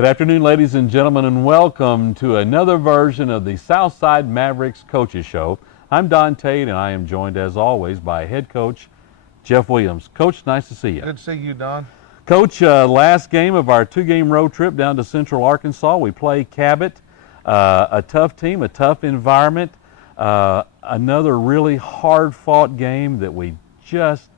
Good afternoon, ladies and gentlemen, and welcome to another version of the Southside Mavericks Coaches Show. I'm Don Tate, and I am joined, as always, by head coach Jeff Williams. Coach, nice to see you. Good to see you, Don. Coach, last game of our two-game road trip down to Central Arkansas, we play Cabot, a tough team, a tough environment, another really hard-fought game that we just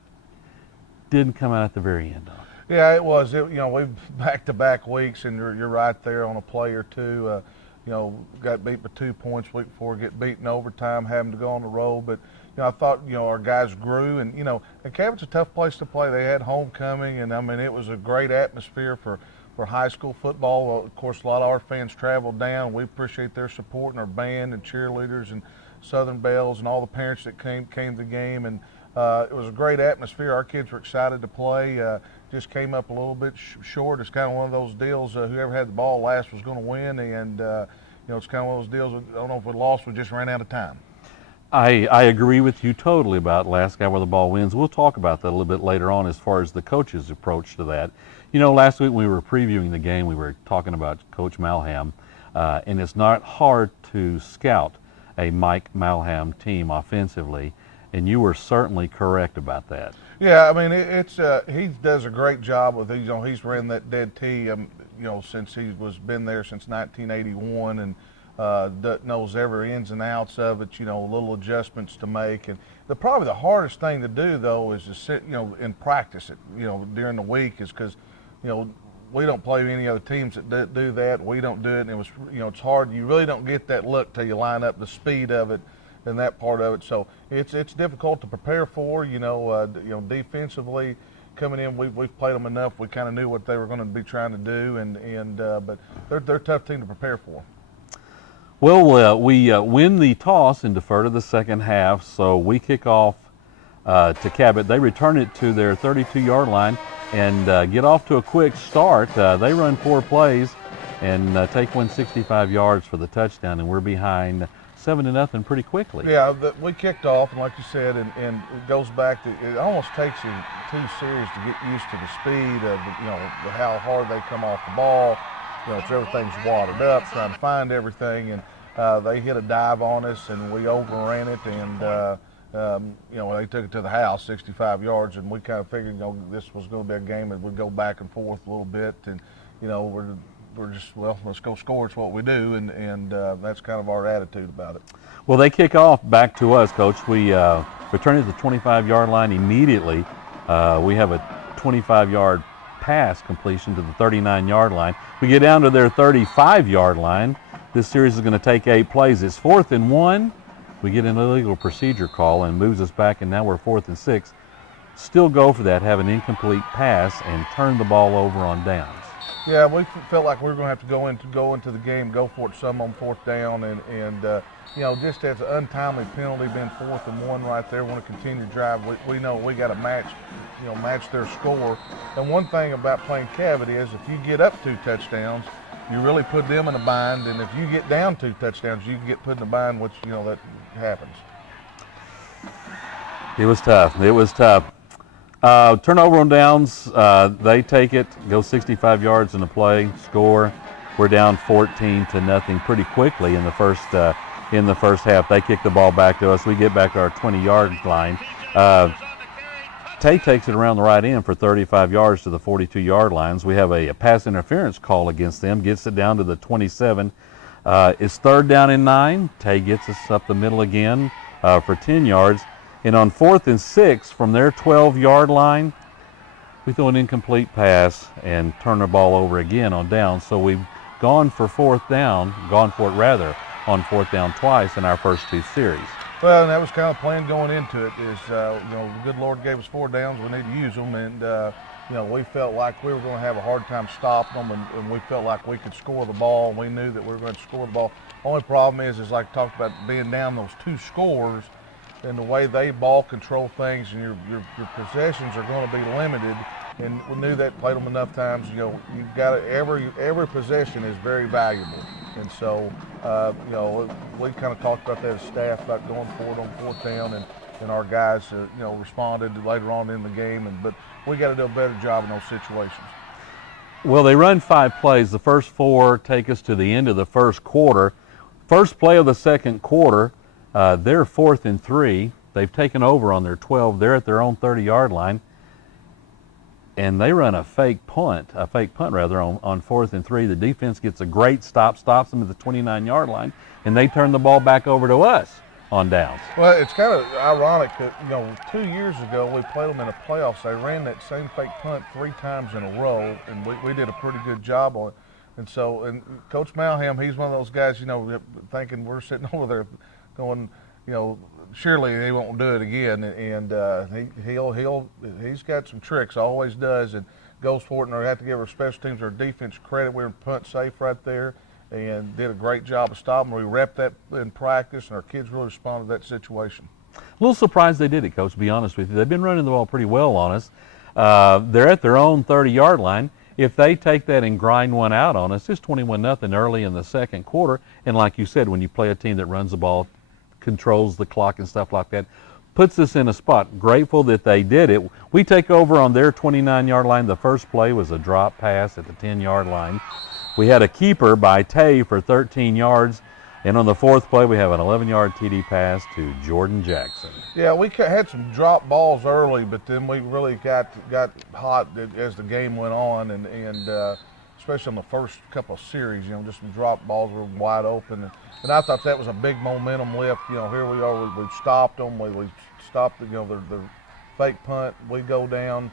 didn't come out at the very end of. Yeah, it was. We've back-to-back weeks, and you're right there on a play or two. Got beat by 2 points week before, get beaten overtime, having to go on the road. But I thought our guys grew, and and Cabot's a tough place to play. They had homecoming, and I mean it was a great atmosphere for high school football. Well, of course, a lot of our fans traveled down. We appreciate their support and our band and cheerleaders and Southern Bells and all the parents that came to the game, and it was a great atmosphere. Our kids were excited to play. Just came up a little bit short. It's kind of one of those deals. Whoever had the ball last was going to win, and it's kind of one of those deals. I don't know if we lost, we just ran out of time. I agree with you totally about last guy where the ball wins. We'll talk about that a little bit later on as far as the coach's approach to that. Last week when we were previewing the game, we were talking about Coach Malham, and it's not hard to scout a Mike Malham team offensively, and you were certainly correct about that. Yeah, I mean he does a great job with he's ran that dead tee since he was been there since 1981, and knows every ins and outs of it. Little adjustments to make, and probably the hardest thing to do though is to sit and practice it during the week, is because we don't play any other teams that do that. We don't do it, and it was it's hard. You really don't get that look till you line up the speed of it and that part of it. So it's difficult to prepare for. Defensively coming in, we've played them enough. We kind of knew what they were going to be trying to do, but they're a tough team to prepare for. Well, we win the toss and defer to the second half, so we kick off to Cabot. They return it to their 32-yard line and get off to a quick start. They run 4 plays and take 165 yards for the touchdown, and we're behind 7-0 pretty quickly. Yeah, we kicked off, and like you said, and it goes back to, it almost takes you 2 series to get used to the speed of how hard they come off the ball. So everything's wadded up, trying to find everything, and they hit a dive on us, and we overran it, and they took it to the house, 65 yards, and we kind of figured this was going to be a game that would go back and forth a little bit, and we're just, let's go score. It's what we do, and that's kind of our attitude about it. Well, they kick off back to us, Coach. We return to the 25-yard line immediately. We have a 25-yard pass completion to the 39-yard line. We get down to their 35-yard line. This series is going to take 8 plays. It's 4th and 1. We get an illegal procedure call and moves us back, and now we're 4th and 6. Still go for that, have an incomplete pass, and turn the ball over on downs. Yeah, we felt like we were going to have to go into the game, go for it some on 4th down, and just as an untimely penalty, being 4th and 1 right there, want to continue to drive. We know we got to match their score. And one thing about playing Cabot is if you get up 2 touchdowns, you really put them in a bind, and if you get down 2 touchdowns, you can get put in a bind, which that happens. It was tough. Turnover on downs, they take it, go 65 yards in the play, score. We're down 14-0 pretty quickly in the first half. They kick the ball back to us. We get back to our 20-yard line. Tate takes it around the right end for 35 yards to the 42-yard lines. We have a pass interference call against them, gets it down to the 27. It's 3rd down and 9. Tate gets us up the middle again for 10 yards. And on 4th and 6 from their 12-yard line, we throw an incomplete pass and turn the ball over again on down. So we've gone for it rather on 4th down twice in our first 2 series. Well, and that was kind of the plan going into it. Is the good Lord gave us 4 downs, we need to use them, and we felt like we were going to have a hard time stopping them, and we felt like we could score the ball. And we knew that we were going to score the ball. Only problem is like I talked about, being down those 2 scores. And the way they ball control things, and your possessions are going to be limited, and we knew that, played them enough times. You've got every possession is very valuable, and so we kind of talked about that as staff about going forward on 4th down, and our guys responded later on in the game, but we got to do a better job in those situations. Well, they run 5 plays. The first 4 take us to the end of the first quarter. First play of the second quarter, they're 4th and 3. They've taken over on their 12. They're at their own 30-yard line. And they run a fake punt rather, on 4th and 3. The defense gets a great stop, stops them at the 29-yard line, and they turn the ball back over to us on downs. Well, it's kind of ironic that, 2 years ago we played them in the playoffs. They ran that same fake punt 3 times in a row, and we did a pretty good job on it. And so, and Coach Malham, he's one of those guys, thinking we're sitting over there going, surely they won't do it again. And he's got some tricks, always does, and goes for it. And they have to give our special teams, our defense credit. We were punt safe right there, and did a great job of stopping. We repped that in practice, and our kids really responded to that situation. A little surprised they did it, Coach, to be honest with you. They've been running the ball pretty well on us. They're at their own 30-yard line. If they take that and grind one out on us, it's 21-0 early in the second quarter. And like you said, when you play a team that runs the ball, controls the clock and stuff like that, puts us in a spot. Grateful that they did it. We take over on their 29-yard line. The first play was a drop pass at the 10-yard line. We had a keeper by Tay for 13 yards. And on the fourth play, we have an 11-yard TD pass to Jordan Jackson. Yeah, we had some drop balls early, but then we really got hot as the game went on, and especially on the first couple of series, just some drop balls were wide open. And I thought that was a big momentum lift. Here we are, we've stopped them. We stopped their fake punt. We go down.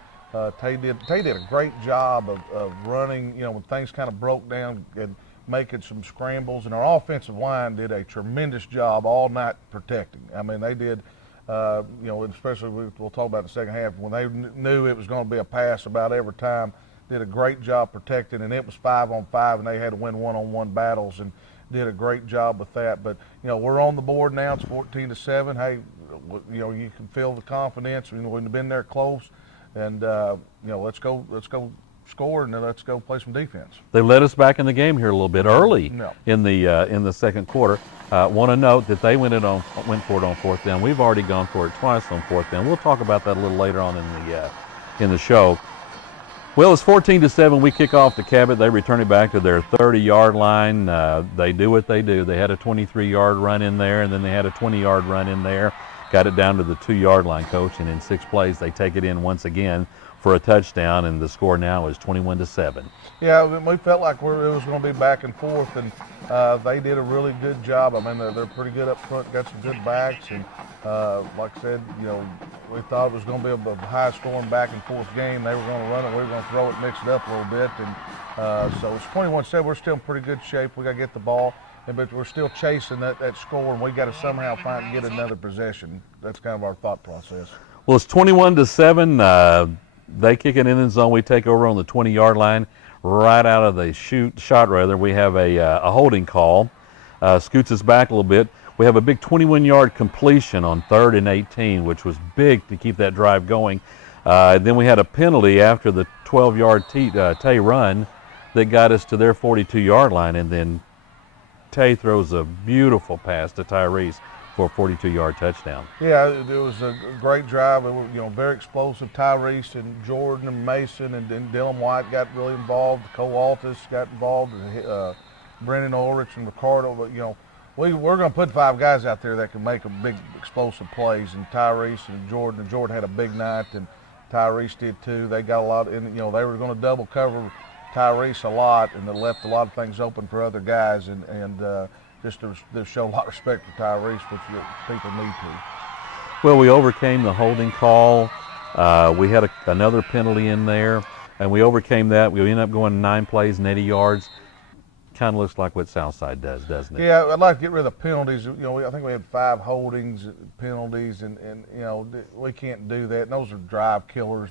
Tay did a great job of running, when things kind of broke down and making some scrambles, and our offensive line did a tremendous job all night protecting. I mean, they did, especially we'll talk about the second half, when they knew it was going to be a pass about every time, did a great job protecting, and it was 5-on-5, and they had to win one-on-one battles, and did a great job with that. But, we're on the board now. It's 14-7. Hey, you can feel the confidence. We've been there close, and, let's go score, and then let's go play some defense. They let us back in the game here a little bit early in the second quarter. Want to note that they went for it on fourth down. We've already gone for it twice on fourth down. We'll talk about that a little later on in the show. Well, it's 14-7. We kick off to Cabot. They return it back to their 30-yard line. They do what they do. They had a 23-yard run in there, and then they had a 20-yard run in there. Got it down to the 2-yard line, Coach, and in 6 plays they take it in once again for a touchdown, and the score now is 21-7. Yeah, we felt like it was going to be back and forth, and they did a really good job. I mean, they're pretty good up front, got some good backs, and like I said, we thought it was going to be a high-scoring back and forth game. They were going to run it, we were going to throw it, mix it up a little bit, and so it's 21-7. We're still in pretty good shape. We got to get the ball, but we're still chasing that score, and we got to somehow get another possession. That's kind of our thought process. Well, it's 21-7. They kick it in the zone. We take over on the 20-yard line. Right out of the shot, we have a holding call. Scoots us back a little bit. We have a big 21-yard completion on 3rd and 18, which was big to keep that drive going. Then we had a penalty after the 12-yard Tay run that got us to their 42-yard line, and then Tay throws a beautiful pass to Tyrese for a 42-yard touchdown. Yeah, it was a great drive. It was, very explosive. Tyrese and Jordan and Mason and Dylan White got really involved. Cole Altus got involved. Brennan Ulrich and Ricardo. But, we're going to put 5 guys out there that can make a big explosive plays. And Tyrese and Jordan had a big night, and Tyrese did too. They got a lot, and they were going to double cover Tyrese a lot, and they left a lot of things open for other guys, and just to show a lot of respect for Tyrese, which people need to. Well, we overcame the holding call. We had another penalty in there, and we overcame that. We ended up going 9 plays and 80 yards. Kind of looks like what Southside does, doesn't it? Yeah, I'd like to get rid of the penalties. I think we had 5 holdings, penalties, and we can't do that. And those are drive killers.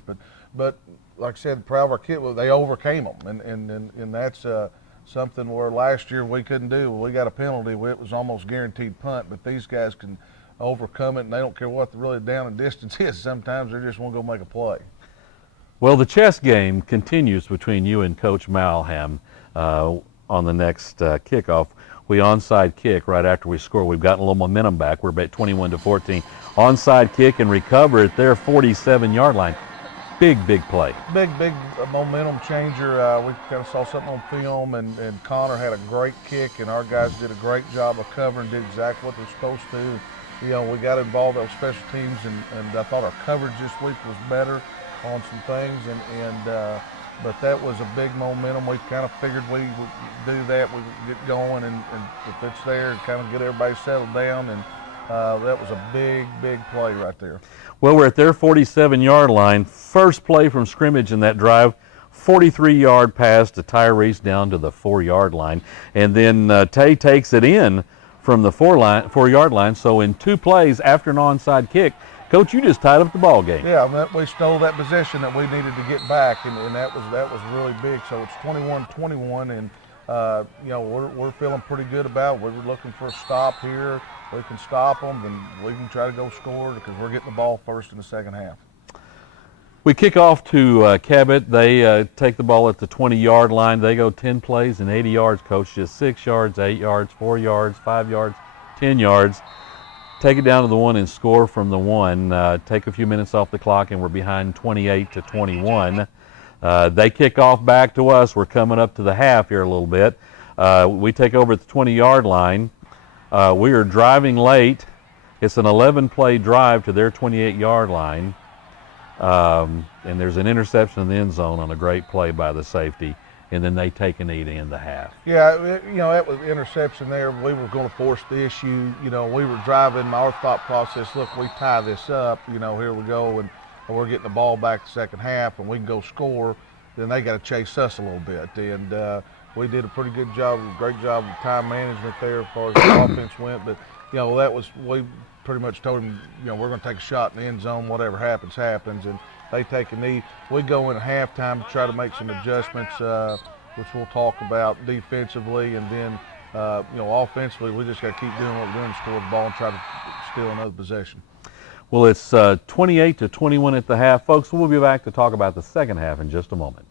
But like I said, proud of our kids, they overcame them, and that's something where last year we couldn't do. We got a penalty. It was almost guaranteed punt, but these guys can overcome it, and they don't care what the really down and distance is. Sometimes they just want to go make a play. Well, the chess game continues between you and Coach Malham on the next kickoff. We onside kick right after we score. We've gotten a little momentum back. We're at 21-14. Onside kick and recover at their 47-yard line. Big play. Big momentum changer. We kind of saw something on film, and Connor had a great kick, and our guys did a great job of covering, did exactly what they're supposed to. You know, we got involved on special teams, and I thought our coverage this week was better on some things, but that was a big momentum. We kind of figured we would do that, we would get going, and if it's there, kind of get everybody settled down, and that was a big play right there. Well, we're at their 47-yard line. First play from scrimmage in that drive, 43-yard pass to Tyrese down to the 4-yard line. And then Tay takes it in from the 4-yard line. So in 2 plays after an onside kick, Coach, you just tied up the ball game. Yeah, we stole that possession that we needed to get back, and that was really big. So it's 21-21, and you know, we're feeling pretty good about it. We're looking for a stop here. We can stop them, and we can try to go score because we're getting the ball first in the second half. We kick off to Cabot. They take the ball at the 20-yard line. They go 10 plays and 80 yards, Coach. Just 6 yards, 8 yards, 4 yards, 5 yards, 10 yards. Take it down to the 1 and score from the 1. Take a few minutes off the clock, and we're behind 28-21. They kick off back to us. We're coming up to the half here a little bit. We take over at the 20-yard line. We are driving late. It's an 11-play drive to their 28-yard line. And there's an interception in the end zone on a great play by the safety. And then they take a knee to end the half. Yeah, you know, that was interception there. We were going to force the issue. You know, we were driving. Our thought process, look, we tie this up. You know, here we go, and we're getting the ball back the second half, and we can go score. Then they got to chase us a little bit. And we did a pretty good job, great job of time management there as far as the offense went. But, you know, we pretty much told them, you know, we're going to take a shot in the end zone. Whatever happens, happens. And they take a knee. We go in at halftime to try to make some adjustments, which we'll talk about defensively. And then, you know, offensively, we just got to keep doing what we're doing, score the ball and try to steal another possession. Well, it's 28-21 at the half. Folks, we'll be back to talk about the second half in just a moment.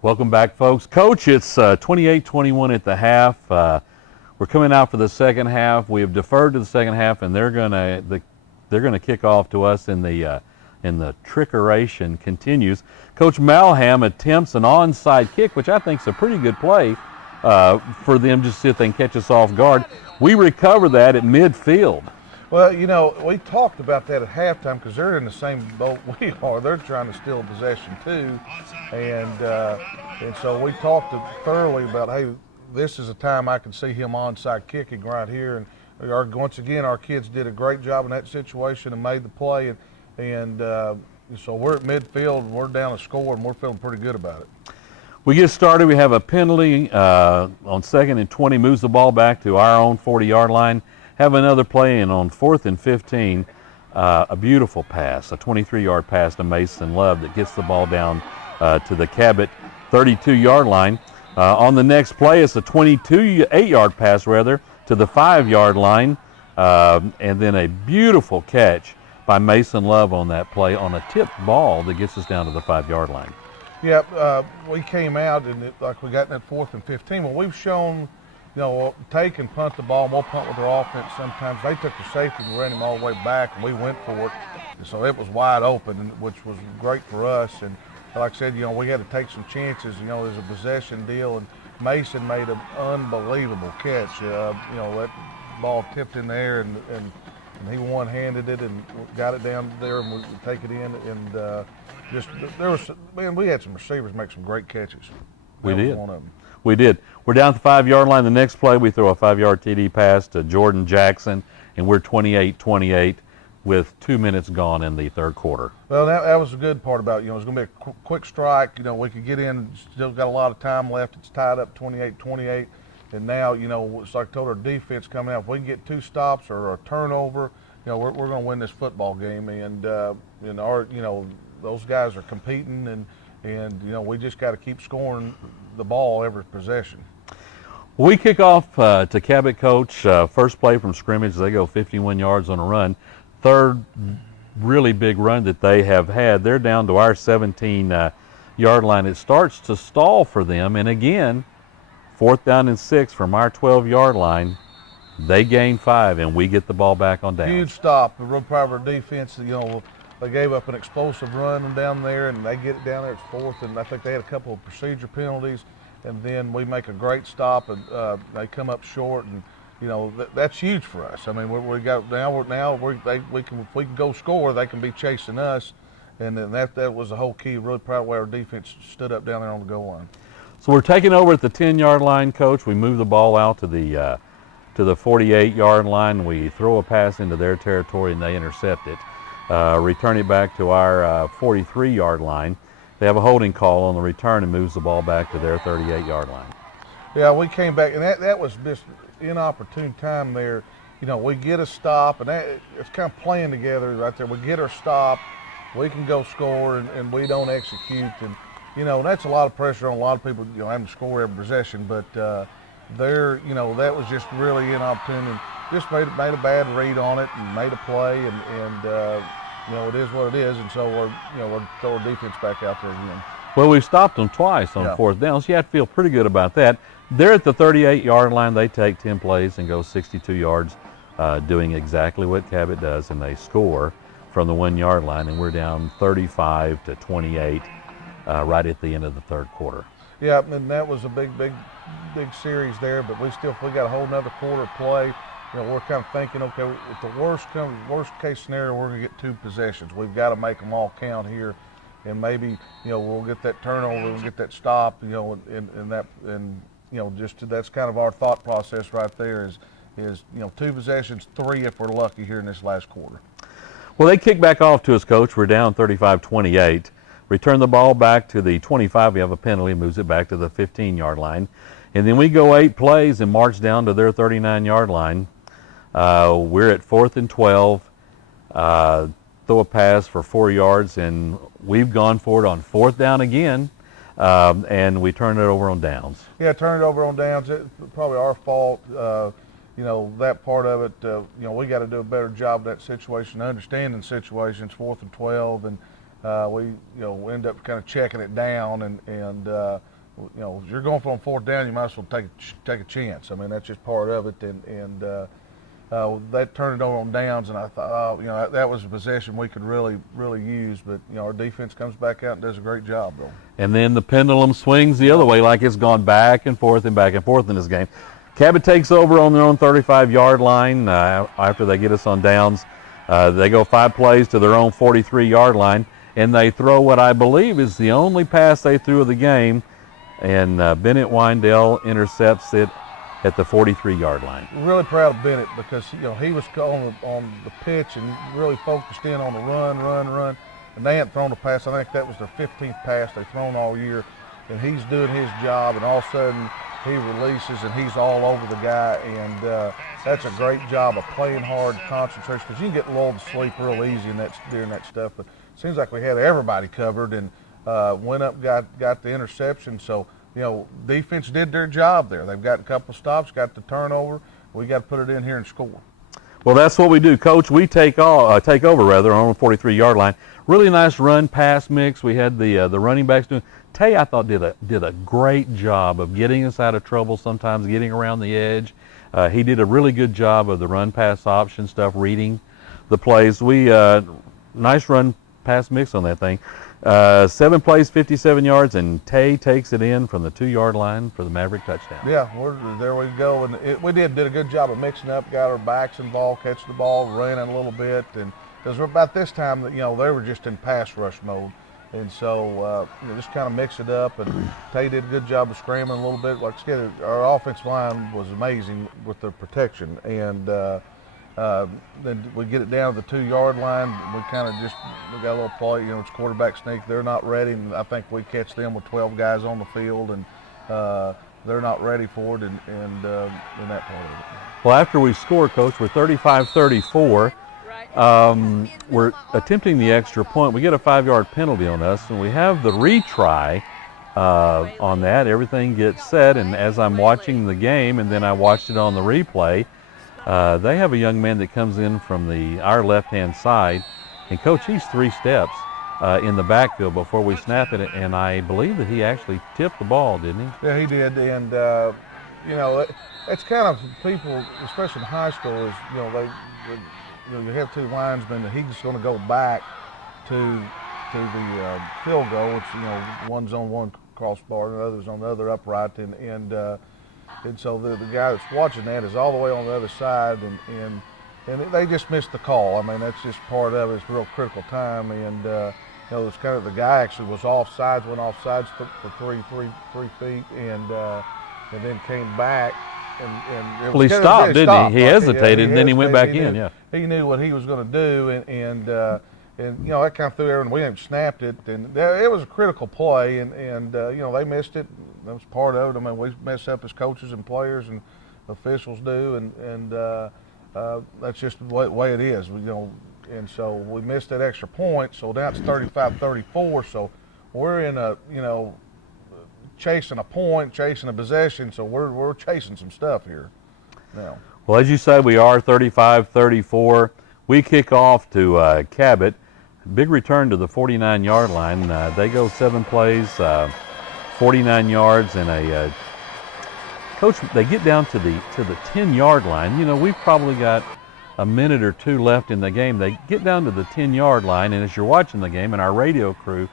Welcome back, folks. Coach, it's 28-21 at the half. We're coming out for the second half. We have deferred to the second half, and they're gonna kick off to us in the trickeration continues. Coach Malham attempts an onside kick, which I think is a pretty good play for them just to see if they can catch us off guard. We recover that at midfield. Well, you know, we talked about that at halftime because they're in the same boat we are. They're trying to steal possession too, and so we talked thoroughly about, hey, this is a time I can see him onside kicking right here. And once again, our kids did a great job in that situation and made the play. And so we're at midfield and we're down a score and we're feeling pretty good about it. We get started. We have a penalty on 2nd and 20, moves the ball back to our own 40-yard line. Have another play, and on 4th and 15, a beautiful pass, a 23-yard pass to Mason Love that gets the ball down to the Cabot 32-yard line. On the next play, it's a 8-yard pass, rather, to the 5-yard line, and then a beautiful catch by Mason Love on that play on a tipped ball that gets us down to the 5-yard line. Yeah, we came out and like we got in that 4th and 15. Well, we've shown, you know, take and punt the ball, and we'll punt with their offense sometimes. They took the safety and ran him all the way back, and we went for it. And so it was wide open, which was great for us. And like I said, you know, we had to take some chances. You know, there's a possession deal, and Mason made an unbelievable catch. You know, that ball tipped in the air, and he one-handed it and got it down there, and we take it in. And we had some receivers make some great catches. We did. One of them. We did. We're down at the 5-yard line. The next play, we throw a 5-yard TD pass to Jordan Jackson, and we're 28-28 with 2 minutes gone in the third quarter. Well, that was the good part about it. You know, it's going to be a quick strike. You know, we could get in, still got a lot of time left. It's tied up 28-28. And now, you know, it's like I told our defense coming out, if we can get 2 stops or a turnover, you know, we're going to win this football game. And you know, those guys are competing, and you know, we just got to keep scoring the ball every possession. We kick off to Cabot, Coach. First play from scrimmage, they go 51 yards on a run. Third really big run that they have had. They're down to our 17-yard line. It starts to stall for them, and again, 4th down and 6 from our 12-yard line. They gain 5, and we get the ball back on downs. Huge stop. The real proud of our defense. They gave up an explosive run down there, and they get it down there. It's 4th, and I think they had a couple of procedure penalties, and then we make a great stop, and they come up short, and that's huge for us. I mean, we can if we can go score, they can be chasing us, and then that was the whole key. Really proud of the way our defense stood up down there on the goal line. So we're taking over at the 10-yard line, Coach. We move the ball out to the 48-yard line. We throw a pass into their territory, and they intercept it. Return it back to our 43-yard line. They have a holding call on the return and moves the ball back to their 38-yard line. Yeah, we came back, and that was just inopportune time there. We get a stop, and it's kind of playing together right there. We get our stop, we can go score, and we don't execute. And, that's a lot of pressure on a lot of people, having to score every possession. But that was just really inopportune, and just made a bad read on it and made a play, and it is what it is. And so we'll throw our defense back out there again. Well, we've stopped them twice on 4th down, so you have to feel pretty good about that. They're at the 38-yard line. They take 10 plays and go 62 yards, doing exactly what Cabot does, and they score from the 1-yard line, and we're down 35-28 right at the end of the 3rd quarter. Yeah, and that was a big series there, but we got a whole another quarter to play. We're kind of thinking, okay, if the worst case scenario, we're going to get 2 possessions. We've got to make them all count here, and maybe we'll get that turnover, we'll get that stop, that's kind of our thought process right there. Is 2 possessions, 3 if we're lucky here in this last quarter. Well, they kick back off to us, Coach. We're down 35-28. Return the ball back to the 25. We have a penalty, moves it back to the 15-yard line. And then we go 8 plays and march down to their 39-yard line. We're at 4th and 12. Throw a pass for 4 yards, and we've gone for it on 4th down again, and we turn it over on downs. Yeah, turn it over on downs. It's probably our fault. That part of it, we got to do a better job of that situation, understanding situations, 4th and 12, and we end up kind of checking it down, and if you're going for on 4th down, you might as well take a chance. I mean, that's just part of it, and that turned it over on downs, and I thought, that was a possession we could really use, but our defense comes back out and does a great job, though. And then the pendulum swings the other way, like it's gone back and forth in this game. Cabot takes over on their own 35-yard line after they get us on downs. They go 5 plays to their own 43-yard line, and they throw what I believe is the only pass they threw of the game, and Bennett Windell intercepts it at the 43-yard line. Really proud of Bennett because he was on the pitch and really focused in on the run, and they hadn't thrown a pass. I think that was their 15th pass they've thrown all year, and he's doing his job, and all of a sudden he releases and he's all over the guy, and that's a great job of playing hard, concentration, because you can get lulled to sleep real easy during that stuff, but it seems like we had everybody covered, and went up, got the interception. So defense did their job there. They've got a couple stops, got the turnover. We got to put it in here and score. Well, that's what we do, Coach. We take over on the 43-yard line. Really nice run-pass mix. We had the running backs doing. Tay, I thought, did a great job of getting us out of trouble sometimes, getting around the edge. He did a really good job of the run-pass option stuff, reading the plays. Nice run-pass mix on that thing. 7 plays, 57 yards, and Tay takes it in from the 2-yard line for the Maverick touchdown. Yeah, there we go. And we did a good job of mixing up, got our backs involved, catch the ball, ran it a little bit. And because about this time, they were just in pass rush mode. And so, just kind of mix it up. And Tay did a good job of scrambling a little bit. Like I said, our offensive line was amazing with their protection. And then we get it down to the 2-yard line. We got a little play, it's quarterback sneak. They're not ready, and I think we catch them with 12 guys on the field, and they're not ready for it, and in that part of it. Well, after we score, Coach, we're 35-34. We're attempting the extra point. We get a 5-yard penalty on us, and we have the retry on that. Everything gets set, and as I'm watching the game, and then I watched it on the replay, they have a young man that comes in from our left-hand side, And Coach, he's 3 steps in the backfield before we snap it, and I believe that he actually tipped the ball, didn't he? Yeah, he did, and you know, it's kind of people, especially in high school, is you have 2 linesmen, and he's going to go back to the field goal, which one's on one crossbar and the other's on the other upright, and so the guy that's watching that is all the way on the other side, and they just missed the call. I mean, that's just part of it. It's a real critical time, and it's kind of the guy actually was offsides, went offsides for three feet, and then came back. And well, he stopped, didn't he? He hesitated, and then he went back in. Yeah, he knew what he was going to do, and that kind of threw everything. We hadn't snapped it, and it was a critical play, and they missed it. That was part of it. I mean, we mess up as coaches and players and officials do, and that's just the way it is. And so we missed that extra point. So now it's 35-34. So we're in chasing a point, chasing a possession. So we're chasing some stuff here now. Well, as you say, we are 35-34. We kick off to Cabot. Big return to the 49-yard line. They go 7 plays, 49 yards, and a coach. They get down to the 10-yard line. We've probably got a minute or 2 left in the game. They get down to the 10-yard line, and as you're watching the game, and our radio crew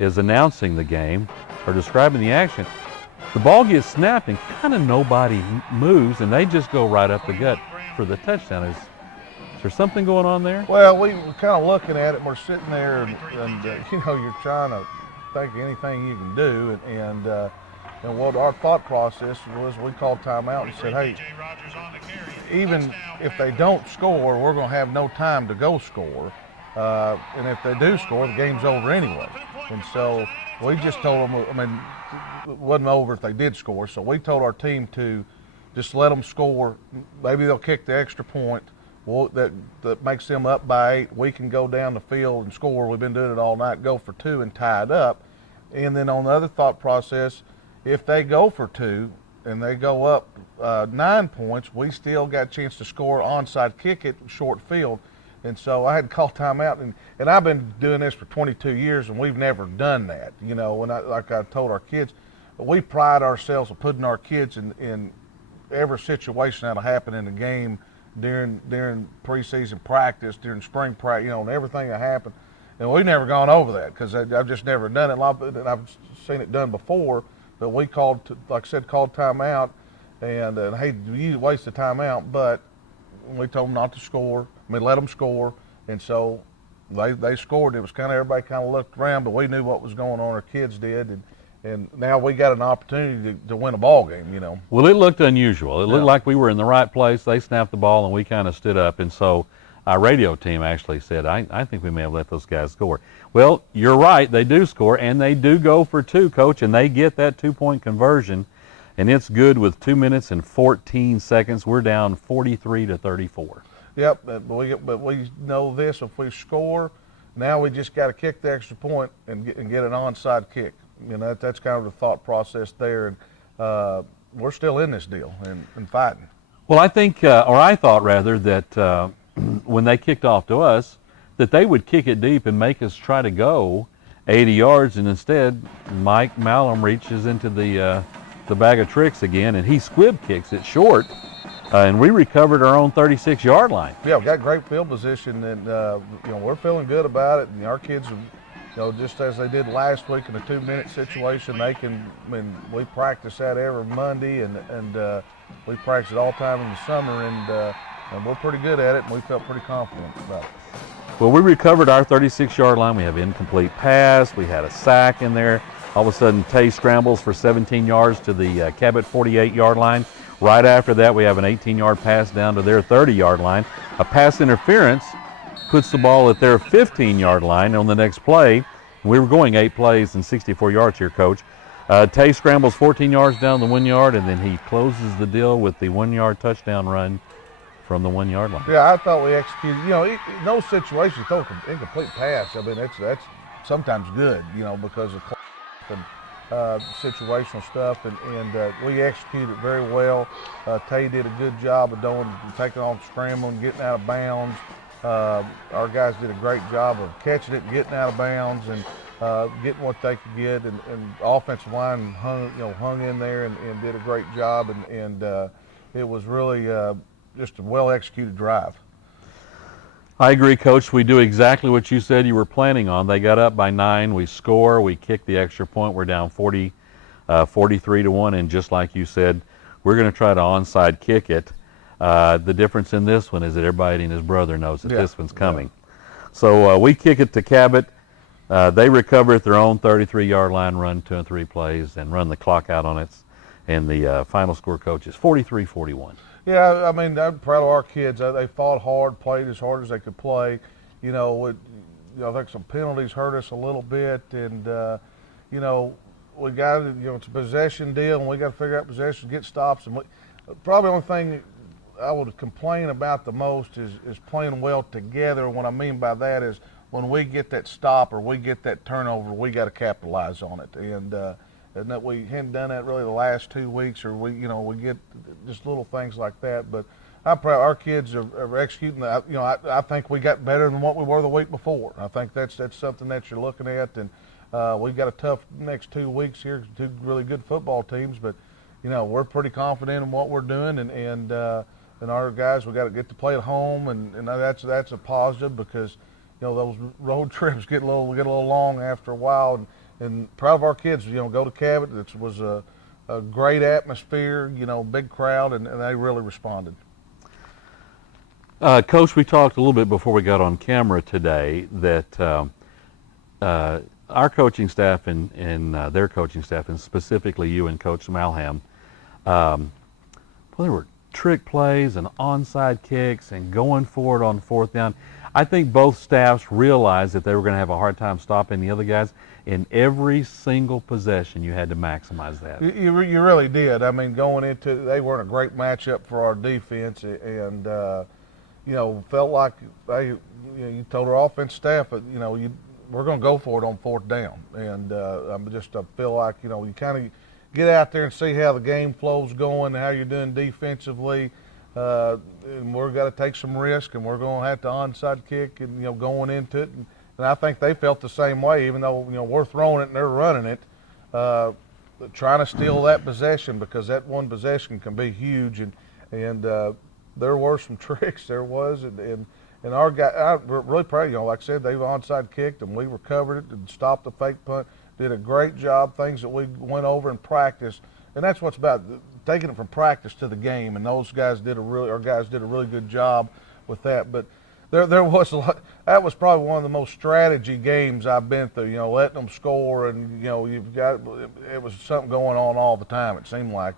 is announcing the game or describing the action, the ball gets snapped and kind of nobody moves, and they just go right up the gut for the touchdown. Is there something going on there? Well, we were kind of looking at it, and we're sitting there, and you're trying to think of anything you can do, and what our thought process was, we called timeout and said, hey, even if they don't score, we're going to have no time to go score. And if they do score, the game's over anyway. And so we just told them, it wasn't over if they did score. So we told our team to just let them score. Maybe they'll kick the extra point. That makes them up by 8. We can go down the field and score. We've been doing it all night, go for 2 and tie it up. And then on the other thought process, if they go for 2 and they go up 9 points, we still got a chance to score, onside kick it, short field. And so I had to call timeout, and I've been doing this for 22 years, and we've never done that. Like I told our kids, we pride ourselves on putting our kids in every situation that'll happen in the game during preseason practice, during spring practice, and everything that happened. And we've never gone over that because I've just never done it. And I've seen it done before. But we called timeout, and hey, you wasted timeout, but we told them not to score. Let them score, and so they scored. It was everybody looked around, but we knew what was going on. Our kids did, and now we got an opportunity to win a ball game. Well, it looked unusual. It looked like we were in the right place. They snapped the ball, and we kind of stood up, and so our radio team actually said, I think we may have let those guys score. Well, you're right. They do score, and they do go for 2, Coach, and they get that 2-point conversion, and it's good with 2 minutes and 14 seconds. We're down 43-34. Yep, but we know this: if we score, now we just got to kick the extra point and get an onside kick. That's kind of the thought process there, and we're still in this deal and fighting. Well, I think, or I thought rather, that when they kicked off to us, that they would kick it deep and make us try to go 80 yards, and instead Mike Malum reaches into the bag of tricks again, and he squib kicks it short, and we recovered our own 36-yard line. Yeah, we got great field position, and we're feeling good about it. And our kids, just as they did last week in a 2-minute situation, we practice that every Monday, and we practice it all the time in the summer, and we're pretty good at it, and we felt pretty confident about it. Well, we recovered our 36-yard line. We have incomplete pass. We had a sack in there. All of a sudden, Tay scrambles for 17 yards to the Cabot 48-yard line. Right after that, we have an 18-yard pass down to their 30-yard line. A pass interference puts the ball at their 15-yard line on the next play. We were going 8 plays and 64 yards here, Coach. Tay scrambles 14 yards down the 1 yard, and then he closes the deal with the 1-yard touchdown run from the 1-yard line. Yeah, I thought we executed. In those situations, throw an incomplete pass. That's sometimes good, because of situational stuff, and we executed it very well. Tay did a good job of taking off, scrambling, getting out of bounds, Our guys did a great job of catching it, getting out of bounds, and getting what they could get. And offensive line hung in there and did a great job. And it was really just a well executed drive. I agree, Coach. We do exactly what you said you were planning on. They got up by 9. We score. We kick the extra point. We're down 43-1. And just like you said, we're going to try to onside kick it. The difference in this one is that everybody and his brother knows that this one's coming. Yeah. So we kick it to Cabot. They recover at their own 33-yard line, run 2 and 3 plays, and run the clock out on it. And the final score, Coach, is 43-41. Yeah, I mean, I'm proud of our kids. They fought hard, played as hard as they could play. I think some penalties hurt us a little bit, and we got it's a possession deal, and we got to figure out possession, get stops, and probably the only thing I would complain about the most is playing well together. What I mean by that is when we get that stop or we get that turnover, we got to capitalize on it, and that we hadn't done that really the last 2 weeks, or we get just little things like that. But I'm proud our kids are executing. I think we got better than what we were the week before. I think that's something that you're looking at, and we've got a tough next 2 weeks here, 2 really good football teams. But we're pretty confident in what we're doing, and our guys, we got to get to play at home, and that's a positive because those road trips get a little long after a while. And proud of our kids, go to Cabot. It was a great atmosphere, big crowd, and they really responded. Coach, we talked a little bit before we got on camera today that our coaching staff and their coaching staff, and specifically you and Coach Malham, there were trick plays and onside kicks and going for it on 4th down. I think both staffs realized that they were going to have a hard time stopping the other guys. In every single possession, you had to maximize that. You really did. I mean, going into they weren't a great matchup for our defense, and felt like you told our offense staff, we're going to go for it on 4th down, and I feel like you kind of get out there and see how the game flow's going, how you're doing defensively, and we're got to take some risk, and we're going to have to onside kick, and going into it. And I think they felt the same way, even though we're throwing it and they're running it, trying to steal that possession, because that one possession can be huge. And there were some tricks. There was, and our guy, I'm really proud. Like I said, they onside kicked and we recovered it and stopped the fake punt. Did a great job. Things that we went over in practice, and that's what's about taking it from practice to the game. And those guys did a really good job with that. But there was a lot. That was probably one of the most strategy games I've been through. Letting them score, and it was something going on all the time. It seemed like,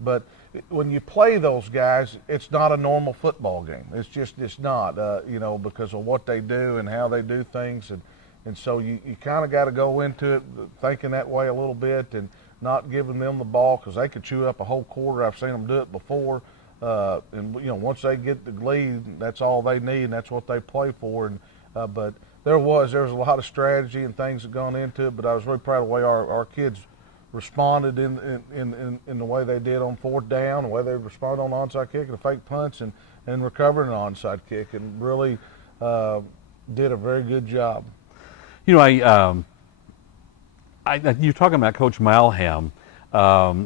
but when you play those guys, it's not a normal football game. It's not, because of what they do and how they do things, and so you kind of got to go into it thinking that way a little bit, and not giving them the ball, because they could chew up a whole quarter. I've seen them do it before. And once they get the lead, that's all they need, and that's what they play for. And but there was a lot of strategy and things that gone into it. But I was really proud of the way our kids responded in the way they did on 4th down, the way they responded on onside kick and the fake punts, and recovering an onside kick, and really did a very good job. You're talking about Coach Malham.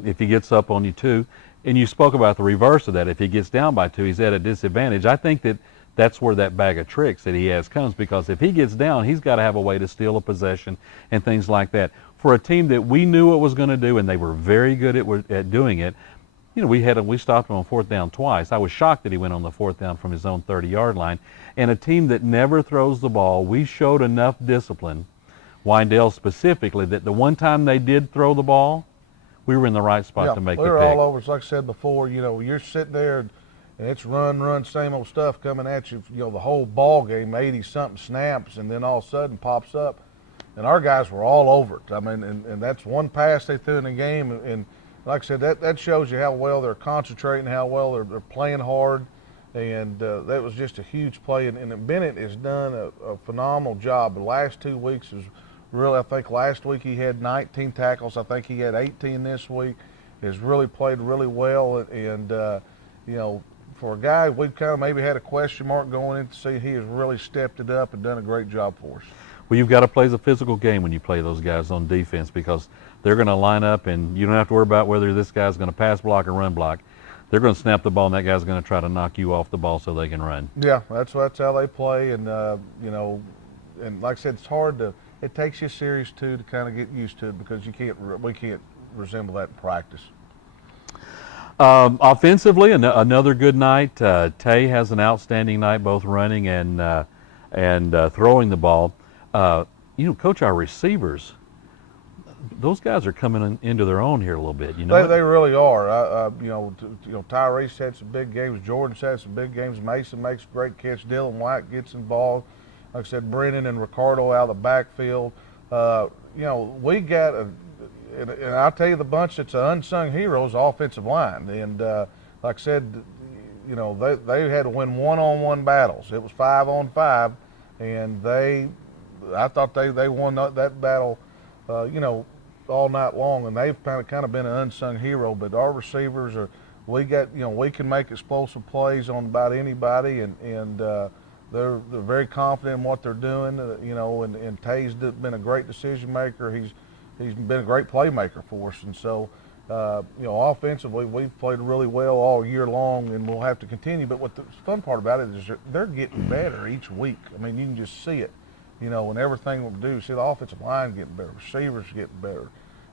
If he gets up on you too. And you spoke about the reverse of that. If he gets down by 2, he's at a disadvantage. I think that's where that bag of tricks that he has comes, because if he gets down, he's got to have a way to steal a possession and things like that. For a team that we knew what was going to do, and they were very good at doing it, we stopped him on 4th down twice. I was shocked that he went on the 4th down from his own 30-yard line. And a team that never throws the ball, we showed enough discipline, Wyandotte specifically, that the one time they did throw the ball, we were in the right spot to make the pick. We were all over. Like I said before, you're sitting there and it's run, same old stuff coming at you. The whole ball game, 80-something snaps, and then all of a sudden pops up, and our guys were all over it. I mean, and that's one pass they threw in the game, and like I said, that shows you how well they're concentrating, how well they're playing hard, and that was just a huge play. And Bennett has done a phenomenal job. The last 2 weeks is. Really, I think last week he had 19 tackles. I think he had 18 this week. Has really played really well, and for a guy we kind of maybe had a question mark going in to see, he has really stepped it up and done a great job for us. Well, you've got to play the physical game when you play those guys on defense, because they're going to line up, and you don't have to worry about whether this guy's going to pass block or run block. They're going to snap the ball, and that guy's going to try to knock you off the ball so they can run. Yeah, that's how they play, and you know, and like I said, it's hard to. It takes you a series too to kind of get used to it, because we can't resemble that in practice. Offensively, another good night. Tay has an outstanding night, both running and throwing the ball. You know, Coach, our receivers, those guys are coming into their own here a little bit. You know, they really are. You know, Tyrese had some big games. Jordan's had some big games. Mason makes a great catch. Dylan White gets involved. Like I said, Brennan and Ricardo out of the backfield. You know, we got and I'll tell you, the bunch that's an unsung hero is the offensive line. And like I said, you know, they had to win one-on-one battles. It was 5-on-5, and I thought they won that battle, you know, all night long. And they've kind of been an unsung hero. But our receivers we can make explosive plays on about anybody, and they're very confident in what they're doing. You know, and Tay's been a great decision maker. He's been a great playmaker for us, and so you know, offensively we've played really well all year long, and we'll have to continue. But what the fun part about it is they're getting better each week. I mean, you can just see it, you know, and everything we do. See the offensive line getting better, receivers getting better,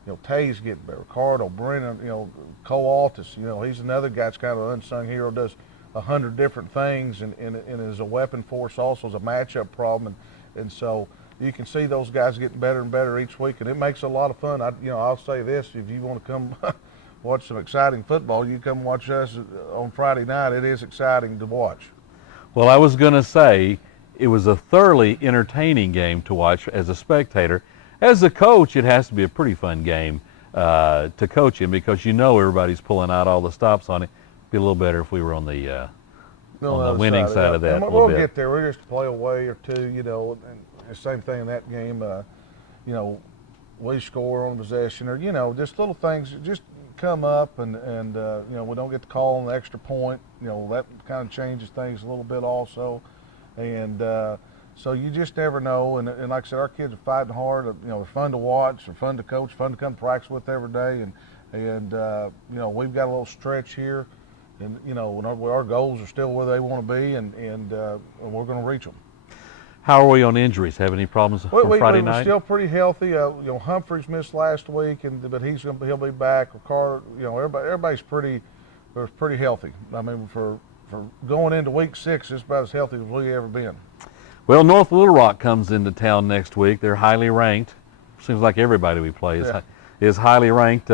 you know, Tay's getting better, Ricardo, Brennan, you know, Cole Altus, you know, he's another guy that's kind of an unsung hero, does 100 different things, and is a weapon for us also as a matchup problem, and so you can see those guys getting better and better each week, and it makes a lot of fun. I'll say this: if you want to come watch some exciting football, you come watch us on Friday night. It is exciting to watch. Well, I was going to say it was a thoroughly entertaining game to watch as a spectator. As a coach, it has to be a pretty fun game to coach in, because you know everybody's pulling out all the stops on it. It'd be a little better if we were on the winning side of that. We'll get there. We just play away or two, you know. And the same thing in that game. You know, we score on possession, or you know, just little things just come up, and you know, we don't get the call on the extra point. You know, that kind of changes things a little bit also, and so you just never know. And like I said, our kids are fighting hard. You know, they're fun to watch, they're fun to coach, fun to come practice with every day, and you know, we've got a little stretch here. And you know, when our goals are still where they want to be, and we're going to reach them. How are we on injuries? Have any problems from Friday night? We're still pretty healthy. You know, Humphreys missed last week, but he'll be back. Ricardo, you know, everybody's pretty healthy. I mean, for going into week 6, it's about as healthy as we've ever been. Well, North Little Rock comes into town next week. They're highly ranked. Seems like everybody we play is highly ranked.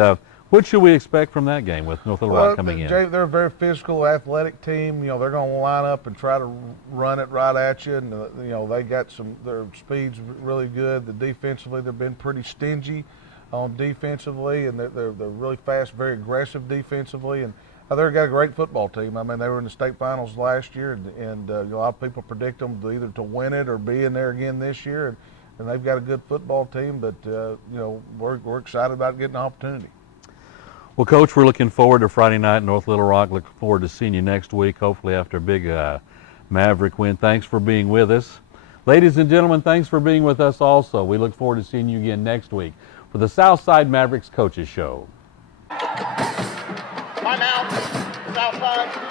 What should we expect from that game with North Little Rock coming in? They're a very physical, athletic team. You know, they're going to line up and try to run it right at you. And you know, they got their speed's really good. Defensively, they've been pretty stingy on defensively, and they're really fast, very aggressive defensively. And they've got a great football team. I mean, they were in the state finals last year, and a lot of people predict them either to win it or be in there again this year. And they've got a good football team. But you know, we're excited about getting the opportunity. Well, Coach, we're looking forward to Friday night in North Little Rock. Looking forward to seeing you next week, hopefully after a big Maverick win. Thanks for being with us. Ladies and gentlemen, thanks for being with us also. We look forward to seeing you again next week for the Southside Mavericks Coaches Show. Timeout, Southside.